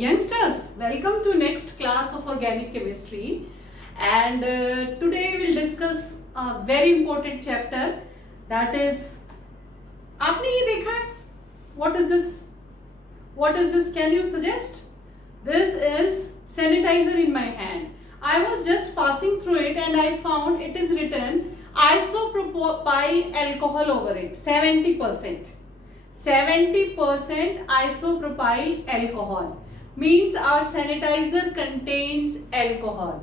youngsters, welcome to next class of organic chemistry and today we'll discuss a very important chapter that is आपने ये देखा है what is this can you suggest? This is sanitizer in my hand. I was just passing through it and I found it is written isopropyl alcohol over it 70%. 70% isopropyl alcohol means our sanitizer contains alcohol.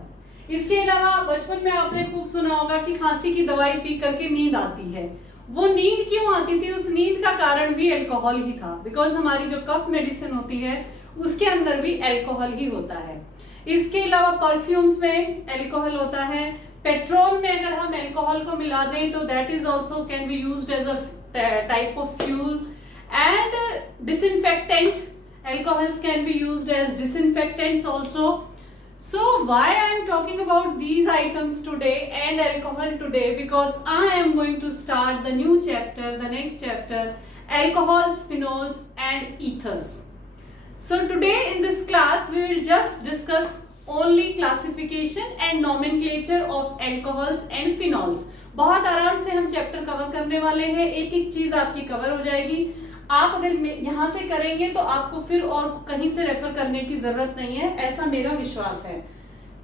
इसके अलावा बचपन में आपने खूब सुना होगा कि खांसी की दवाई पी करके नींद आती है. वो नींद क्यों आती थी? उस नींद का कारण भी अल्कोहल ही था, बिकॉज हमारी जो कफ मेडिसिन होती है उसके अंदर भी अल्कोहल ही होता है. इसके अलावा परफ्यूम्स में अल्कोहल होता है. पेट्रोल में अगर हम अल्कोहल को मिला दें तो that is also can be used as a type of fuel. And disinfectant, alcohols can be used as disinfectants also. So why I am talking about these items today and alcohol today? Because I am going to start the new chapter, the next chapter, alcohols, phenols and ethers. So today in this class we will just discuss only classification and nomenclature of alcohols and phenols. बहुत आराम से हम chapter cover करने वाले हैं, एक एक चीज आपकी कवर हो जाएगी. आप अगर यहाँ से करेंगे तो आपको फिर और कहीं से रेफर करने की जरूरत नहीं है, ऐसा मेरा विश्वास है.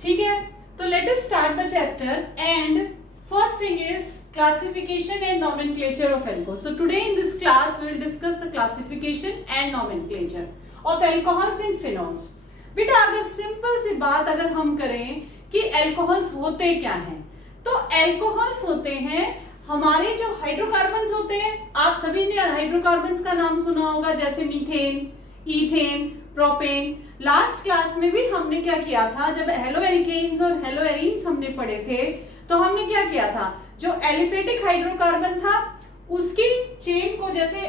ठीक है, तो let us start the chapter and first thing is classification and nomenclature of alcohol. So today in this class we will discuss the classification and nomenclature of alcohols and phenols. बेटा अगर सिंपल सी बात अगर हम करें कि alcohols होते क्या हैं, तो एल्कोहल्स होते हैं हमारे जो हाइड्रोकार्बन्स होते हैं. आप सभी ने हाइड्रोकार्बन्स का नाम सुना होगा, जैसे methane, ethane, propane. Last class में भी हमने क्या किया था, जब हेलोएल्केन्स और हेलोएरीन्स हमने पढ़े थे तो हमने क्या किया था, जो एलिफेटिक हाइड्रोकार्बन था उसकी चेन को, जैसे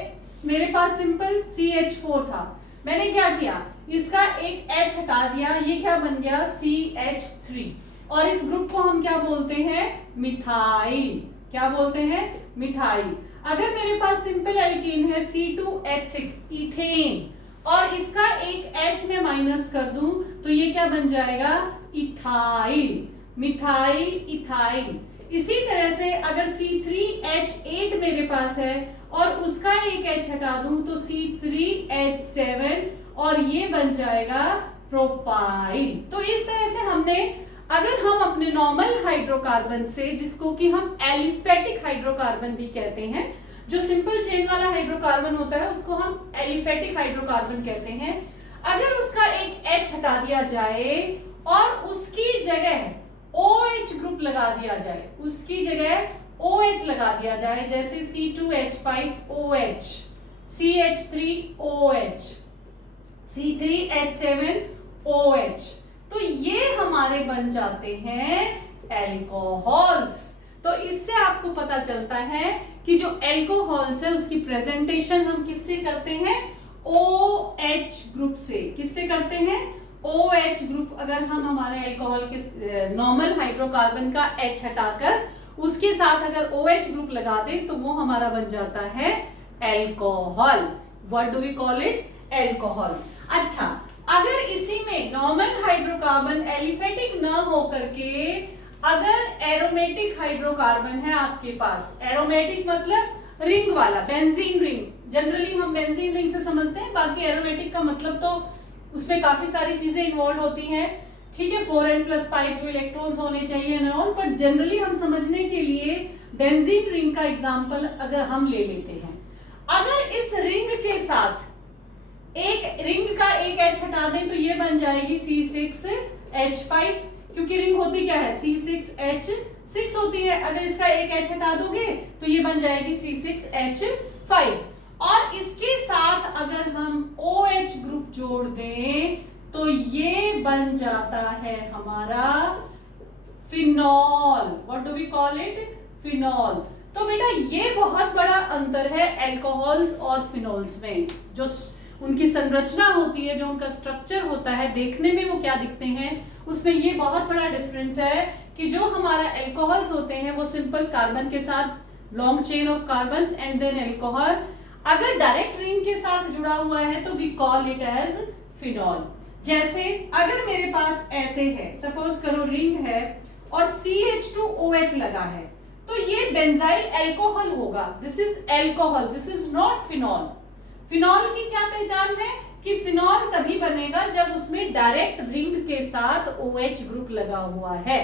मेरे पास सिंपल CH4 था, मैंने क्या किया, इसका एक H हटा दिया, ये क्या बन गया CH3. और इस ग्रुप को हम क्या बोलते हैं, मिथाइल. क्या बोलते हैं, मिथाइल. अगर मेरे पास सिंपल एल्कीन है C2H6 इथेन, और इसका एक H में माइनस कर दूं तो ये क्या बन जाएगा, इथाइल. Methyl, ethyl. इसी तरह से अगर C3H8 मेरे पास है और उसका एक H हटा दूं तो C3H7 और ये बन जाएगा प्रोपाइल. तो इस तरह से हमने, अगर हम अपने नॉर्मल हाइड्रोकार्बन से, जिसको कि हम एलिफेटिक हाइड्रोकार्बन भी कहते हैं, जो सिंपल चेन वाला हाइड्रोकार्बन होता है उसको हम एलिफेटिक हाइड्रोकार्बन कहते हैं, अगर उसका एक H हटा दिया जाए और उसकी जगह OH ग्रुप लगा दिया जाए, उसकी जगह OH लगा दिया जाए, जैसे C2H5OH, CH3OH, C3H7OH, तो ये हमारे बन जाते हैं एल्कोहल्स. तो इससे आपको पता चलता है कि जो एल्कोहल्स है उसकी प्रेजेंटेशन हम किससे करते हैं, OH ग्रुप से. किससे करते हैं, OH ग्रुप. अगर हम हमारे एल्कोहल के नॉर्मल हाइड्रोकार्बन का H हटाकर उसके साथ अगर OH ग्रुप लगा दें तो वो हमारा बन जाता है alcohol. What do we call it, alcohol. अच्छा, अगर इसी में नॉर्मल हाइड्रोकार्बन एलिफेटिक न होकर के अगर एरोमेटिक हाइड्रोकार्बन है आपके पास, एरोमेटिक मतलब रिंग वाला, बेंजीन रिंग, जनरली हम बेंजीन रिंग से समझते हैं, बाकी एरोमेटिक का मतलब तो उसमें काफी सारी चीजें इन्वॉल्व होती हैं. ठीक है, 4n+ pi जो इलेक्ट्रॉन्स होने चाहिए न ऑल, बट जनरली हम समझने के लिए बेंजीन रिंग का एग्जांपल अगर हम ले लेते हैं. अगर इस रिंग के साथ एक रिंग का एक H हटा दें तो ये बन जाएगी C6H5, क्योंकि रिंग होती क्या है, C6H6 होती है. अगर इसका एक H हटा दोगे तो ये बन जाएगी C6H5, और इसके साथ अगर हम OH ग्रुप जोड़ दें तो ये बन जाता है हमारा phenol. What do we call it, phenol. तो बेटा ये बहुत बड़ा अंतर है एल्कोहल्स और फिनॉल्स में. जो उनकी संरचना होती है, जो उनका स्ट्रक्चर होता है, देखने में वो क्या दिखते हैं, उसमें ये बहुत बड़ा डिफरेंस है कि जो हमारा एल्कोहल्स होते हैं वो सिंपल कार्बन के साथ long chain of carbons and then alcohol. अगर डायरेक्ट रिंग के साथ जुड़ा हुआ है तो we call it as phenol. जैसे अगर मेरे पास ऐसे है, सपोज करो रिंग है और CH2OH लगा है, तो ये बेंजाइल अल्कोहल होगा। This is alcohol, this is not phenol. Phenol की क्या पहचान है कि फिनॉल तभी बनेगा जब उसमें डायरेक्ट रिंग के साथ OH ग्रुप लगा हुआ है।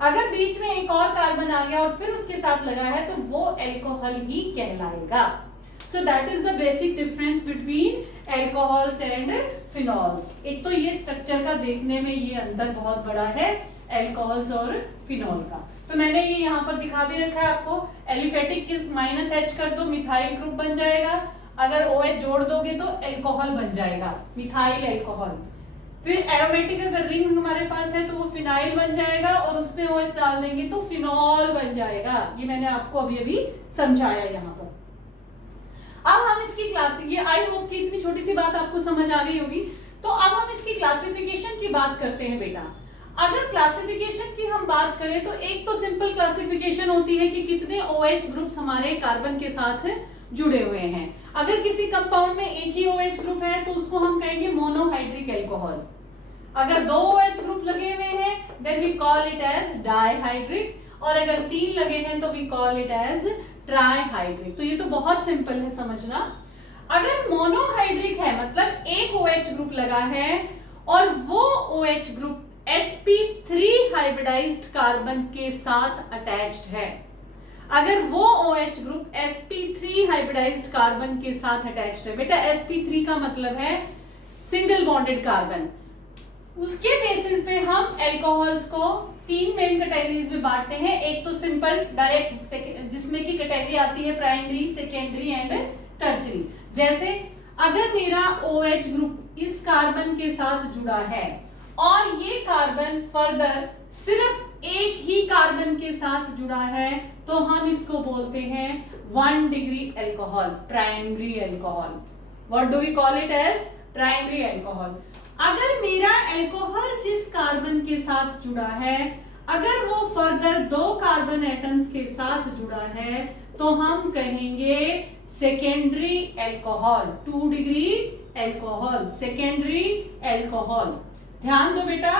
अगर बीच में एक और कार्बन आ गया और फिर उसके साथ लगा है तो वो अल्कोहल ही कहलाएगा। So that is the basic difference between alcohols and phenols। एक तो ये स्ट्रक्चर का देखने में ये अंतर बहुत बड़ा है alcohols और phenol का। तो मैंने ये यहाँ पर दिखा भी रखा है आपको। एलिफेटिक -H कर दो, मिथाइल ग्रुप बन जाएगा। अगर OH जोड़ दोगे तो अल्कोहल बन जाएगा, मिथाइल अल्कोहल। फिर एरोमेटिक अगर रिंग हमारे पास है तो वो फिनाइल बन जाएगा और उसमें OH डाल देंगे तो फिनॉल बन जाएगा। ये मैंने आपको अभी अभी समझाया यहाँ पर। अब हम इसकी क्लास, ये आई होप कि इतनी छोटी सी बात आपको समझ आ गई होगी। तो अब हम इसकी क्लासिफिकेशन की बात करते हैं बेटा। अगर क्लासिफिकेशन की हम बात करें तो एक तो सिंपल क्लासिफिकेशन होती है कि कितने OH ग्रुप्स हमारे कार्बन के साथ जुड़े हुए हैं। अगर किसी कंपाउंड में एक ही OH ग्रुप है तो उसको हम कहेंगे मोनोहाइड्रिक अल्कोहल। अगर दो OH ग्रुप लगे हुए हैं then we call it as dihydric, और अगर तीन लगे हैं तो we call it as trihydric. तो ये तो बहुत सिंपल है समझना। अगर मोनोहाइड्रिक है मतलब एक OH ग्रुप लगा है और वो OH group sp3 hybridised carbon के साथ अटैच्ड है, अगर वो OH group sp3 hybridised carbon के साथ अटैच्ड है, बेटा sp3 का मतलब है सिंगल बॉन्डेड कार्बन, उसके बेसिस पे हम अल्कोहल्स को तीन मेन कैटेगरीज में बांटते हैं। एक तो सिंपल डायरेक्ट जिसमें की कैटेगरी आती है प्राइमरी, सेकेंडरी एंड टर्चरी। जैसे अगर मेरा OH ग्रुप इस कार्बन के साथ जुड़ा है और ये कार्बन फर्दर सिर्फ एक ही कार्बन के साथ जुड़ा है तो हम इसको बोलते हैं 1 degree alcohol, primary alcohol. What do we call it as? Primary alcohol. अगर मेरा अल्कोहल जिस कार्बन के साथ जुड़ा है अगर वो फर्दर दो कार्बन एटम्स के साथ जुड़ा है तो हम कहेंगे secondary alcohol, 2 degree alcohol, secondary alcohol. ध्यान दो बेटा,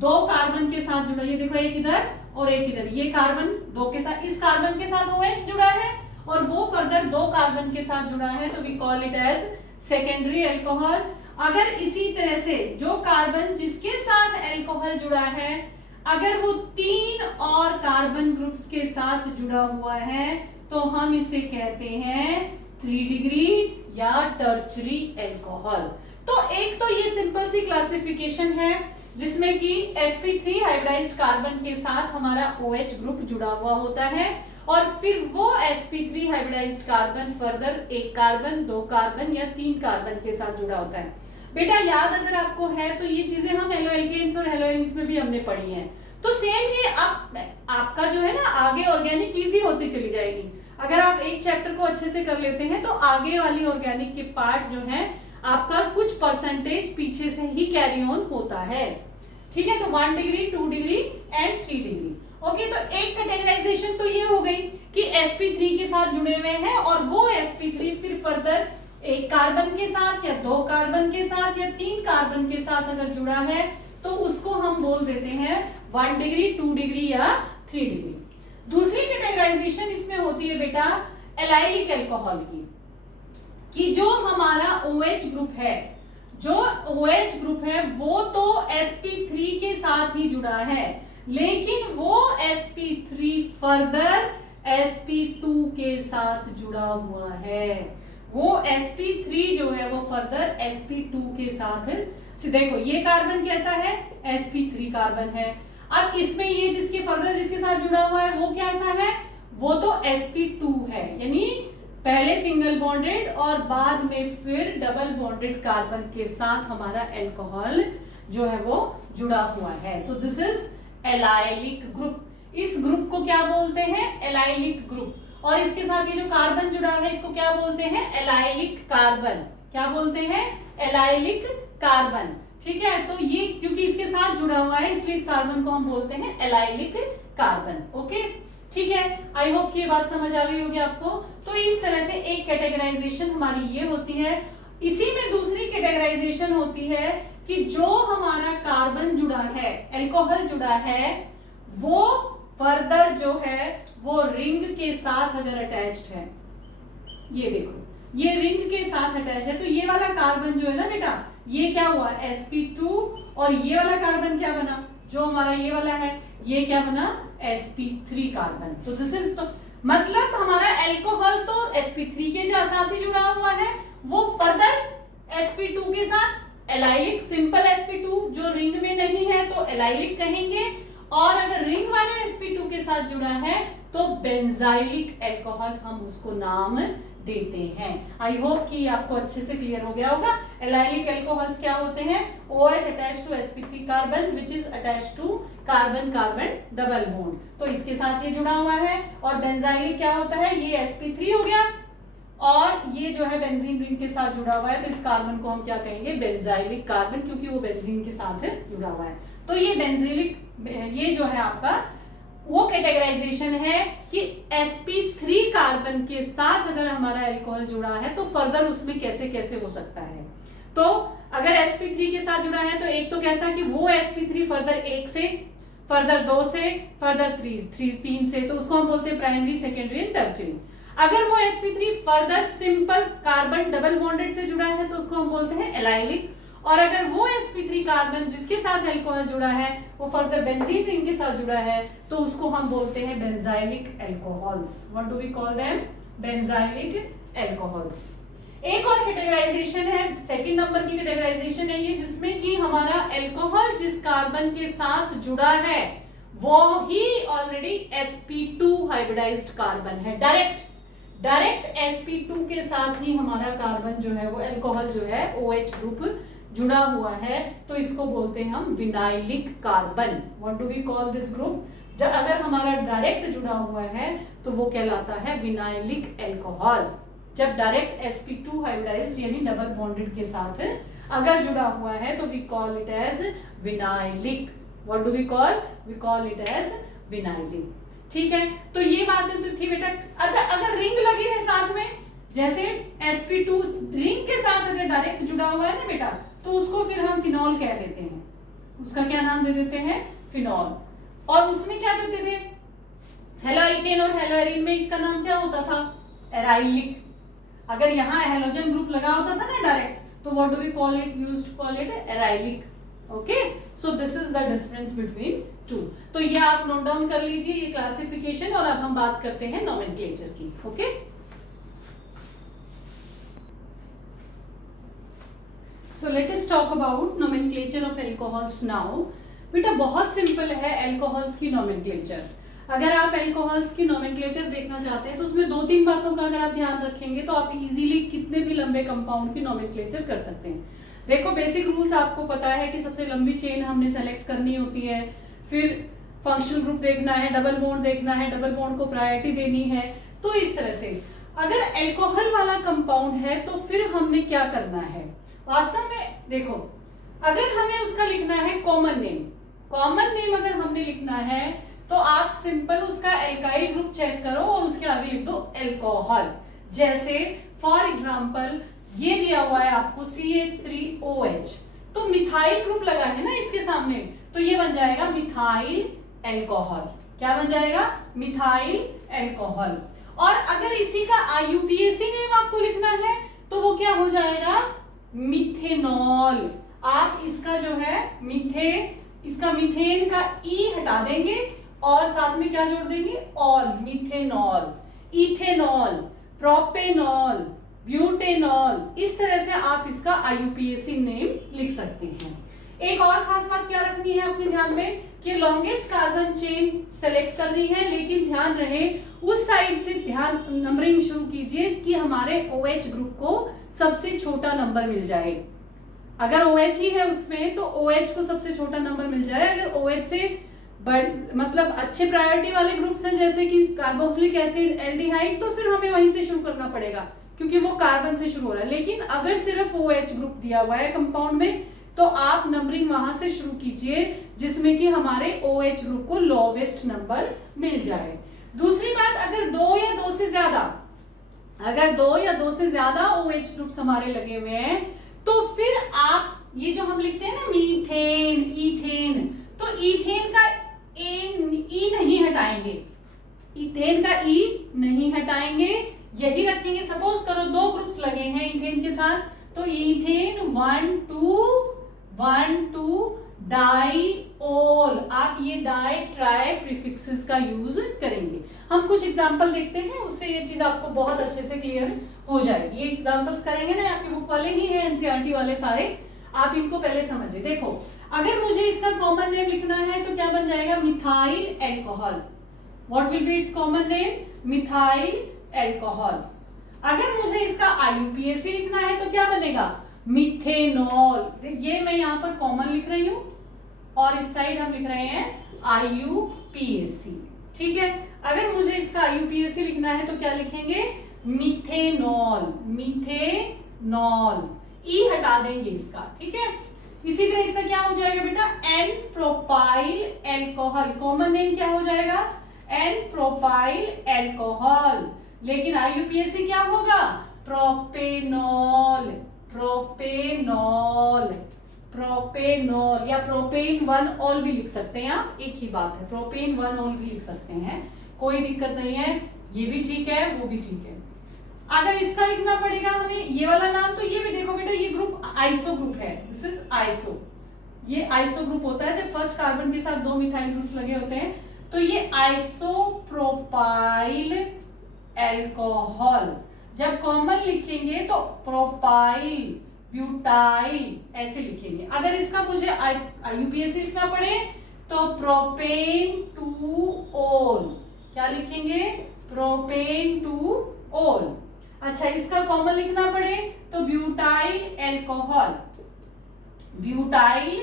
दो कार्बन के साथ जुड़ा, ये देखो एक इधर और एक इधर, ये कार्बन दो के साथ, इस कार्बन के साथ OH जुड़ा है और वो फर्दर दो कार्बन के साथ जुड़ा है तो we call it as secondary alcohol. अगर इसी तरह से जो कार्बन जिसके साथ अल्कोहल जुड़ा है अगर वो तीन और कार्बन ग्रुप्स के साथ जुड़ा हुआ है तो हम इसे कहते हैं 3 डिग्री या टर्चरी अल्कोहल। तो एक तो ये सिंपल सी क्लासिफिकेशन है जिसमें कि sp3 हाइब्रिडाइज्ड कार्बन के साथ हमारा OH ग्रुप जुड़ा हुआ होता है और फिर वो sp3 हाइब्रिडाइज्ड कार्बन फर्दर एक कार्बन, दो कार्बन या तीन कार्बन के साथ जुड़ा होता है। बेटा याद अगर आपको है तो ये चीजें हम एल्केन्स और हेलोइन्स में भी हमने पढ़ी हैं। तो सेम ही आपका जो है ना आगे ऑर्गेनिक इजी होती चली जाएगी। अगर आप एक चैप्टर को अच्छे से कर लेते हैं तो आगे वाली ऑर्गेनिक के पार्ट जो है आपका कुछ परसेंटेज पीछे से ही कैरी ऑन होता है। ठीक है, तो 1 degree, 2 degree and 3 degree. Okay, तो एक कैटेगराइजेशन तो ये हो गई कि sp3 के साथ जुड़े हुए हैं और वो sp3 फिर फर्दर एक कार्बन के साथ या दो कार्बन के साथ या तीन कार्बन के साथ अगर जुड़ा है तो उसको हम बोल देते हैं 1 डिग्री, 2 डिग्री या 3 डिग्री। दूसरी कैटेगराइजेशन इसमें होती है बेटा एलाइलिक अल्कोहल की, कि जो हमारा OH ग्रुप है, जो OH ग्रुप है वो तो sp3 के साथ ही जुड़ा है लेकिन वो sp3 फर्दर sp2 के साथ जुड़ा हुआ है। वो sp3 जो है वो फर्दर sp2 के साथ, देखो ये कार्बन कैसा है, sp3 कार्बन है। अब इसमें ये जिसके फर्दर जिसके साथ जुड़ा हुआ है वो कैसा है, वो तो sp2 है, यानी पहले सिंगल बॉन्डेड और बाद में फिर डबल बॉन्डेड कार्बन के साथ हमारा अल्कोहल जो है वो जुड़ा हुआ है। तो दिस इज एलाइलिक ग्रुप। इस ग्रुप को क्या बोलते हैं, एलाइलिक ग्रुप। और इसके साथ ये जो कार्बन जुड़ा है इसको क्या बोलते हैं, एलाइलिक कार्बन। क्या बोलते हैं, एलाइलिक कार्बन। ठीक है, तो ये क्योंकि इसके साथ जुड़ा हुआ है इसलिए इस कार्बन को हम बोलते हैं एलाइलिक कार्बन। ओके, ठीक है, आई होप कि ये बात समझ आ गई होगी आपको। तो इस तरह से एक कैटेगराइजेशन हमारी ये होती है। इसी में दूसरी कैटेगराइजेशन होती है कि जो हमारा कार्बन जुड़ा है, एल्कोहल जुड़ा है, वो फर्दर जो है वो रिंग के साथ अगर अटैच्ड है, ये देखो ये रिंग के साथ अटैच है, तो ये वाला कार्बन जो है ना बेटा, ये क्या हुआ sp2, और ये वाला कार्बन क्या बना, जो हमारा ये वाला है, ये क्या बना sp3 कार्बन। तो दिस इज, तो मतलब हमारा एल्कोहल तो sp3 के साथ ही जुड़ा हुआ है, वो फर्दर sp2 के साथ एलाइलिक, सिंपल sp2 जो रिंग में नहीं है तो एलाइलिक कहेंगे, और अगर रिंग वाले sp2 के साथ जुड़ा है तो बेंजाइलिक एल्कोहल हम उसको नाम देते हैं। आई होप कि आपको अच्छे से क्लियर हो गया होगा। एलाइलिक एल्कोहल्स क्या होते हैं, OH attached to sp3 carbon which is attached to carbon carbon double bond, तो इसके साथ ये जुड़ा हुआ है। और बेंजाइलिक क्या होता है, ये sp3 हो गया और ये जो है बेंजीन रिंग के साथ जुड़ा हुआ है, तो इस कार्बन को हम क्या कहेंगे, बेंजाइलिक कार्बन, क्योंकि वो बेंजीन के साथ जुड़ा हुआ है। तो ये बेंजिलिक, ये जो है आपका वो कैटेगराइजेशन है कि sp3 कार्बन के साथ अगर हमारा अल्कोहल जुड़ा है तो फर्दर उसमें कैसे कैसे हो सकता है। तो अगर sp3 के साथ जुड़ा है तो एक तो कैसा कि वो sp3 फर्दर 1 से, फर्दर 2 से, फर्दर 3 से, तो उसको हम बोलते हैं प्राइमरी, सेकेंडरी एंड टर्शियरी। अगर वो sp3 further simple carbon double bonded से जुड़ा है तो उसको हम बोलते हैं एलाइलिक, और अगर वो sp3 कार्बन जिसके साथ अल्कोहल जुड़ा है वो फर्दर बेंजीन रिंग के साथ जुड़ा है तो उसको हम बोलते हैं benzylic alcohols. What do we call them, benzylic alcohols. एक और कैटेगराइजेशन है, सेकंड नंबर की कैटेगराइजेशन है ये, जिसमें कि हमारा अल्कोहल जिस कार्बन के साथ जुड़ा है वो ही ऑलरेडी sp2 हाइब्रिडाइज्ड कार्बन है, डायरेक्ट sp2 के साथ ही हमारा कार्बन जो है वो अल्कोहल जो है OH ग्रुप जुड़ा हुआ है, तो इसको बोलते हैं हम vinylic carbon. What do we call this group, जब अगर हमारा डायरेक्ट जुड़ा हुआ है तो वो कहलाता है विनाइलिक अल्कोहल। जब डायरेक्ट sp2 हाइब्रिडाइज्ड यानी डबल बॉन्डेड के साथ अगर जुड़ा हुआ है तो we call it as vinylic. What do we call it as vinylic. ठीक है, तो ये बात तो थी बेटा। अच्छा, अगर रिंग लगे है साथ में, जैसे sp2 रिंग के साथ अगर डायरेक्ट जुड़ा हुआ है ना बेटा, तो उसको फिर हम फिनॉल कह देते हैं, उसका क्या नाम दे देते हैं, फिनॉल। और उसमें क्या देते थे, हेलोइकेन और हेलोएरिन में इसका नाम क्या होता था, एराइलिक। अगर यहाँ हेलोजन ग्रुप लगा होता था ना डायरेक्ट, तो what do we call it, used to call it aerilic. Okay, so this is the difference between two. तो ये आप नोट डाउन कर लीजिए, ये क्लासिफिकेशन। और अब हम बात करते हैं नोमेनक्लेचर की। Okay, so let us talk about nomenclature of alcohols now. बेटा बहुत सिंपल है अल्कोहल्स की नोमेनक्लेचर। अगर आप अल्कोहल्स की नोमेनक्लेचर देखना चाहते हैं तो उसमें 2-3 बातों का अगर आप ध्यान रखेंगे तो आप इजीली कितने भी लंबे कंपाउंड की नोमेनक्लेचर कर सकते हैं। देखो बेसिक रूल्स आपको पता है कि सबसे लंबी चेन हमने सेलेक्ट करनी होती है, फिर फंक्शनल ग्रुप देखना है, डबल बॉन्ड देखना है, डबल बॉन्ड को प्रायोरिटी देनी है। तो इस तरह से अगर अल्कोहल वाला कंपाउंड है तो फिर हमने क्या करना है, वास्तव में देखो अगर हमें उसका लिखना है कॉमन नेम अगर हमने लिखना है तो आप सिंपल उसका एल्काइल ग्रुप चेक करो और उसके आगे लिख दो अल्कोहल। जैसे फॉर एग्जांपल ये दिया हुआ है आपको CH3OH, तो मिथाइल ग्रुप लगा है ना इसके सामने, तो ये बन जाएगा मिथाइल अल्कोहल। क्या बन जाएगा, मिथाइल अल्कोहल। और अगर इसी का IUPAC नेम आपको लिखना है तो वो क्या हो जाएगा, मिथेनॉल। आप इसका जो है इसका मिथेन का ई हटा देंगे और साथ में क्या जोड़ देंगे, all, methanol, ethanol, propanol, butanol. इस तरह से आप इसका IUPAC नेम लिख सकते हैं। एक और खास बात क्या रखनी है अपने ध्यान में कि लॉन्गेस्ट कार्बन चेन सेलेक्ट करनी है, लेकिन ध्यान रहे उस साइड से ध्यान नंबरिंग शुरू कीजिए कि हमारे OH ग्रुप को सबसे छोटा नंबर मिल जाए। अगर OH ही है उसमें तो OH को सबसे छोटा नंबर मिल जाए। अगर OH से मतलब अच्छे प्रायोरिटी वाले ग्रुप्स हैं जैसे कि कार्बोक्सिलिक एसिड, एल्डिहाइड, तो फिर हमें वहीं से शुरू करना पड़ेगा क्योंकि वो कार्बन से शुरू हो रहा है। लेकिन अगर सिर्फ OH ग्रुप दिया हुआ है कंपाउंड में तो आप नंबरिंग वहां से शुरू कीजिए जिसमें कि हमारे OH ग्रुप को लोवेस्ट नंबर मिल जाए। दूसरी बात, अगर दो या दो से ज्यादा OH ग्रुप्स हमारे लगे हुए हैं तो फिर आप ये जो हम लिखते हैं ना मीथेन, इथेन, तो इथेन का ई नहीं हटाएंगे, इथेन का ई नहीं हटाएंगे, यही रखेंगे। सपोज करो दो ग्रुप्स लगे हैं इथेन के साथ, तो इथेन 1 2 डाइओल, आप ये डाई ट्राई प्रीफिक्सेस का यूज करेंगे। हम कुछ एग्जांपल देखते हैं, उससे ये चीज आपको बहुत अच्छे से क्लियर हो जाएगी। ये एग्जांपल्स करेंगे ना, आपकी बुक वाले ही है एनसीईआरटी वाले सारे, आप इनको पहले समझिए। देखो अगर मुझे इसका कॉमन नेम लिखना है तो क्या बन जाएगा, methyl alcohol. What will be it's common name, methyl alcohol. अगर मुझे इसका आईयूपीएसी लिखना है तो क्या बनेगा, मिथेनॉल। ये मैं यहाँ पर कॉमन लिख रही हूँ और इस साइड हम लिख रहे हैं आईयूपीएसी, ठीक है। अगर मुझे इसका आईयूपीएसी लिखना है तो क्या लिखेंगे, मिथेनॉल, मिथेनॉल, ई हटा देंगे इसका, ठीक है। इसी तरह इसका क्या हो जाएगा बेटा, n propyl alcohol, common name क्या हो जाएगा, एन प्रोपाइल एल्कोहल। लेकिन आईयूपीएसी क्या होगा, प्रोपेनॉल, प्रोपेनॉल, प्रोपेनॉल, या प्रोपेन 1 ऑल भी लिख सकते हैं आप, एक ही बात है, प्रोपेन 1 ऑल भी लिख सकते हैं, कोई दिक्कत नहीं है, ये भी ठीक है वो भी ठीक है। अगर इसका लिखना पड़ेगा हमें ये वाला नाम, तो ये भी देखो बेटा, ये ग्रुप आइसो ग्रुप है, दिस इज आइसो। ये आइसो ग्रुप होता है जब फर्स्ट कार्बन के साथ दो मिथाइल ग्रुप्स लगे होते हैं, तो ये आइसोप्रोपाइल एल्कोहल। जब कॉमन लिखेंगे तो प्रोपाइल, ब्यूटाइल ऐसे लिखेंगे। अगर इसका मुझे आईयूपीएसी लिखना पड़े तो प्रोपेन 2 ओल, क्या लिखेंगे, प्रोपेन 2 ओल। अच्छा, इसका कॉमन लिखना पड़े तो butyl alcohol, butyl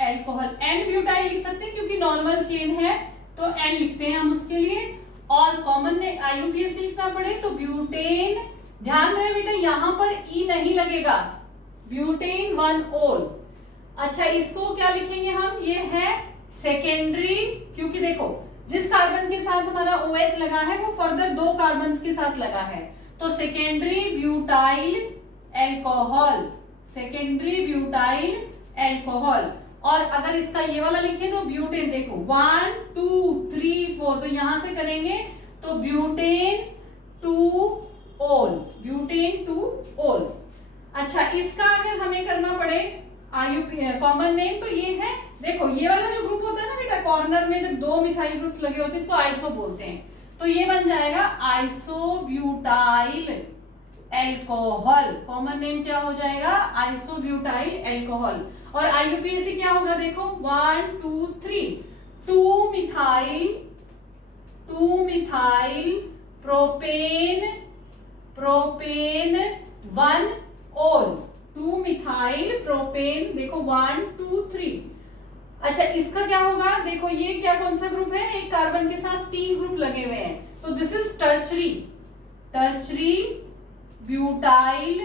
alcohol, and butyl लिख सकते हैं क्योंकि नॉर्मल चेन है तो एन लिखते हैं हम उसके लिए। और कॉमन में आईयूपीएसी लिखना पड़े तो ब्यूटेन, ध्यान रहे बेटा यहाँ पर ई नहीं लगेगा, ब्यूटेन 1 ओल। अच्छा, इसको क्या लिखेंगे हम, ये है सेकेंडरी, क्योंकि देखो जिस कार्बन के साथ हमारा OH लगा है वो फर्दर दो कार्बन के साथ लगा है, तो secondary butyl alcohol, secondary butyl alcohol. और अगर इसका ये वाला लिखे तो ब्यूटेन, देखो 1 2 3 4, तो यहां से करेंगे तो ब्यूटेन 2 ओल, ब्यूटेन 2 ओल। अच्छा, इसका अगर हमें करना पड़े कॉमन नेम तो ये है, देखो ये वाला जो ग्रुप होता है ना बेटा कॉर्नर में, जब दो मिथाइल ग्रुप्स लगे होते हैं इसको आइसो बोलते हैं, तो ये बन जाएगा आइसोब्यूटाइल एल्कोहल। कॉमन नेम क्या हो जाएगा, आइसोब्यूटाइल एल्कोहल। और आईयूपीएसी क्या होगा, देखो 1 2 3, 2 मिथाइल प्रोपेन, प्रोपेन 1 ओल, 2 मिथाइल प्रोपेन, देखो 1 2 3। अच्छा, इसका क्या होगा, देखो ये क्या कौन सा ग्रुप है, एक कार्बन के साथ 3 ग्रुप लगे हुए हैं, तो this is tertiary, tertiary butyl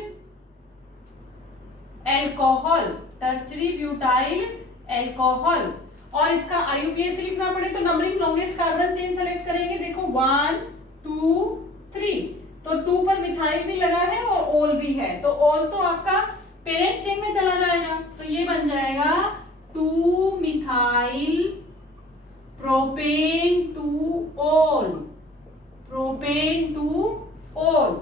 alcohol, tertiary butyl alcohol. और इसका आईयूपीएसी लिखना पड़े तो numbering longest carbon chain select करेंगे, देखो 1 2 3, तो 2 पर मिथाइल भी लगा है और ओल भी है, तो ओल तो आपका पेरेंट चेन में चला जाएगा, तो ये बन जाएगा 2 मिथाइल प्रोपेन 2 ओल, प्रोपेन 2 ओल,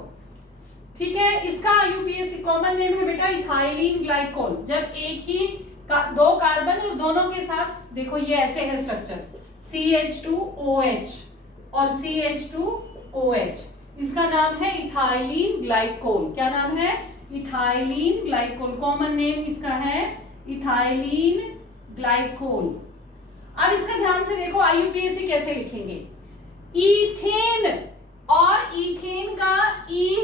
ठीक है। इसका आईयूपीएसी कॉमन नेम है बेटा इथाइलिन ग्लाइकोल। जब एक ही दो कार्बन और दोनों के साथ, देखो ये ऐसे है स्ट्रक्चर, CH2OH और CH2OH, इसका नाम है इथाइलिन ग्लाइकोल। क्या नाम है, इथाइलिन ग्लाइकोल, कॉमन नेम इसका है इथाइलिन ग्लाइकोल। अब इसका ध्यान से देखो आईयूपीएसी कैसे लिखेंगे, इथेन, और इथेन का ई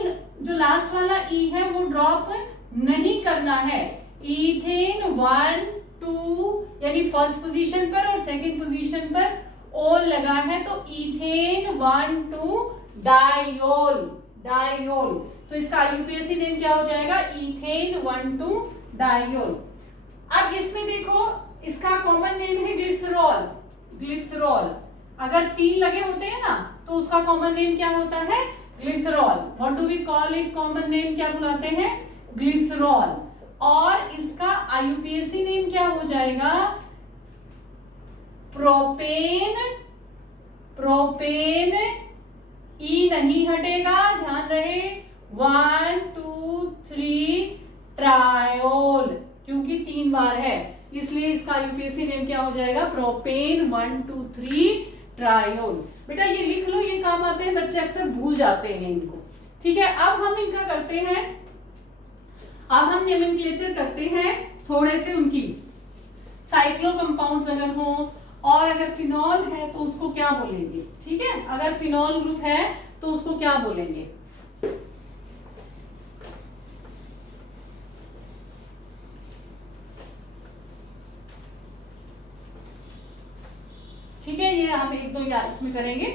जो लास्ट वाला ई है वो ड्रॉप नहीं करना है। इथेन 1 2 यानी फर्स्ट पोजीशन पर और सेकंड पोजीशन पर ओल लगा है, तो इथेन 1 2 डाइओल, डाइओल, तो इसका आईयूपीएसी नेम क्या हो जाएगा, इथेन 1 2 डाइओल। अब इसमें देखो इसका कॉमन नेम है ग्लिसरॉल, ग्लिसरॉल। अगर 3 लगे होते हैं ना तो उसका कॉमन नेम क्या होता है, glycerol. What do we call it, common name क्या बुलाते हैं, ग्लिसरॉल। और इसका IUPAC नेम क्या हो जाएगा, प्रोपेन, प्रोपेन, ई नहीं हटेगा, ध्यान रहे, 1 2 3 ट्रायोल, क्योंकि 3 बार है इसलिए इसका IUPAC नेम क्या हो जाएगा, प्रोपेन 1 2 3 ट्रायोल। बेटा ये लिख लो, ये काम आते हैं, बच्चे अक्सर भूल जाते हैं इनको। ठीक है, अब हम इनका करते हैं, अब हम नोमेनक्लेचर करते हैं थोड़े से उनकी। साइक्लो कंपाउंड्स अगर हो और अगर फिनॉल है तो उसको क्या बोलेंगे, ठीक है, अगर फिनॉल ग्रुप है तो उसको क्या बोलेंगे। ठीक है, ये हम एक दो या इसमें करेंगे।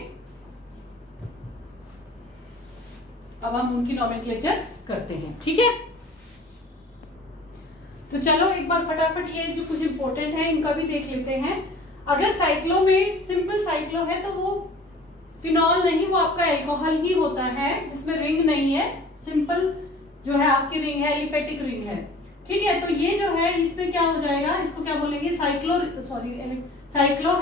अब हम उनकी नोमेनक्लेचर करते हैं। ठीक है, तो चलो एक बार फटाफट ये जो कुछ इंपॉर्टेंट है इनका भी देख लेते हैं। अगर साइक्लो में सिंपल साइक्लो है तो वो फिनॉल नहीं, वो आपका अल्कोहल ही होता है जिसमें रिंग नहीं है, सिंपल जो है आपकी रिंग है, एलिफेटिक रिंग है। ठीक है, तो ये जो है इसमें क्या हो जाएगा, इसको क्या बोलेंगे, साइक्लो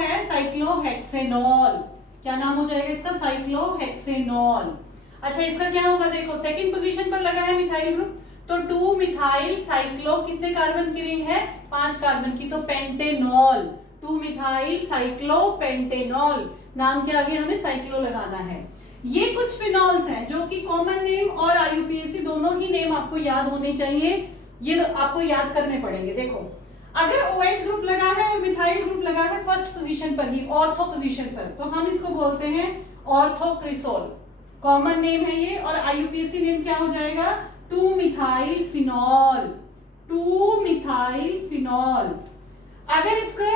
है, साइक्लोहेक्सेनॉल। क्या नाम हो जाएगा इसका, साइक्लोहेक्सेनॉल। अच्छा इसका क्या होगा, देखो सेकंड पोजीशन पर लगा है मिथाइल ग्रुप, तो 2 मिथाइल साइक्लो, कितने कार्बन की रिंग है, 5 कार्बन की, तो पेंटेनॉल, 2 मिथाइल साइक्लो पेंटेनॉल। नाम के आगे हमें साइक्लो लगाना है। ये कुछ फिनॉल्स हैं जो कि कॉमन नेम और IUPAC दोनों ही नेम आपको याद होने चाहिए, ये आपको याद करने पड़ेंगे। देखो अगर OH ग्रुप लगा है और मिथाइल ग्रुप लगा है फर्स्ट पोजीशन पर ही, ऑर्थो पोजीशन पर, तो हम इसको बोलते हैं ऑर्थोक्रिसोल, कॉमन नेम है ये। और IUPAC नेम क्या हो जाएगा, 2 मिथाइल फिनॉल, 2 मिथाइल फिनॉल। अगर इसके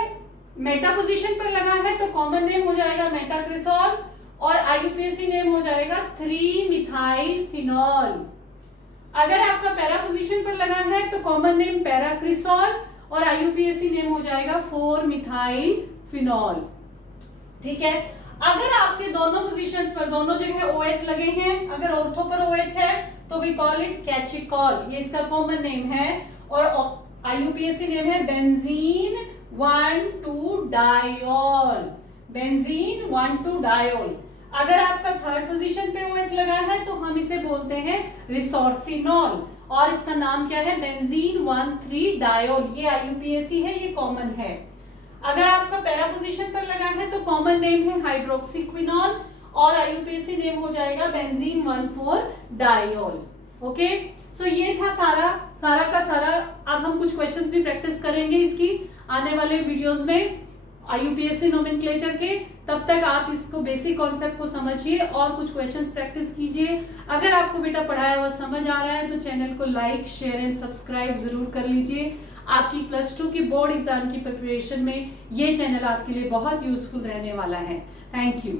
मेटा पोजीशन पर लगा है तो कॉमन नेम हो जाएगा मेटाक्रिसोल और IUPAC नेम हो जाएगा 3 मिथाइल फिनॉल। अगर आपका पैरा पोजीशन पर लगा है तो कॉमन नेम पैराक्रिसोल और IUPAC नेम हो जाएगा 4 मिथाइल फिनॉल। ठीक है, अगर आपके दोनों पोजीशंस पर, दोनों जगह OH लगे हैं, अगर ऑर्थो पर OH है तो वी कॉल इट कैचिकॉल, ये इसका कॉमन नेम है। और IUPAC नेम है बेंजीन 1,2 डायोल, बेंजीन 1,2 डायोल। अगर आपका थर्ड पोजीशन पे OH लगा है तो हम इसे बोलते हैं रिसोर्सिनॉल और इसका नाम क्या है, बेंजीन 1,3 डायोल। ये IUPAC है, ये कॉमन है। अगर आपका पैरा पोजीशन पर लगा है तो कॉमन नेम है हाइड्रोक्सीक्विनॉल और IUPAC नेम हो जाएगा बेंजीन 1,4 डायोल। ओके, सो ये था सारा का सारा। अब हम कुछ क्वेश्चंस भी प्रैक्टिस करेंगे इसकी आने वाले वीडियोस में IUPAC नोमेनक्लेचर के। तब तक आप इसको बेसिक कॉन्सेप्ट को समझिए और कुछ क्वेश्चंस प्रैक्टिस कीजिए। अगर आपको बेटा पढ़ाया हुआ समझ आ रहा है तो चैनल को लाइक, शेयर एंड सब्सक्राइब जरूर कर लीजिए। आपकी +2 की बोर्ड एग्जाम की प्रिपरेशन में ये चैनल आपके लिए बहुत यूजफुल रहने वाला है। Thank you.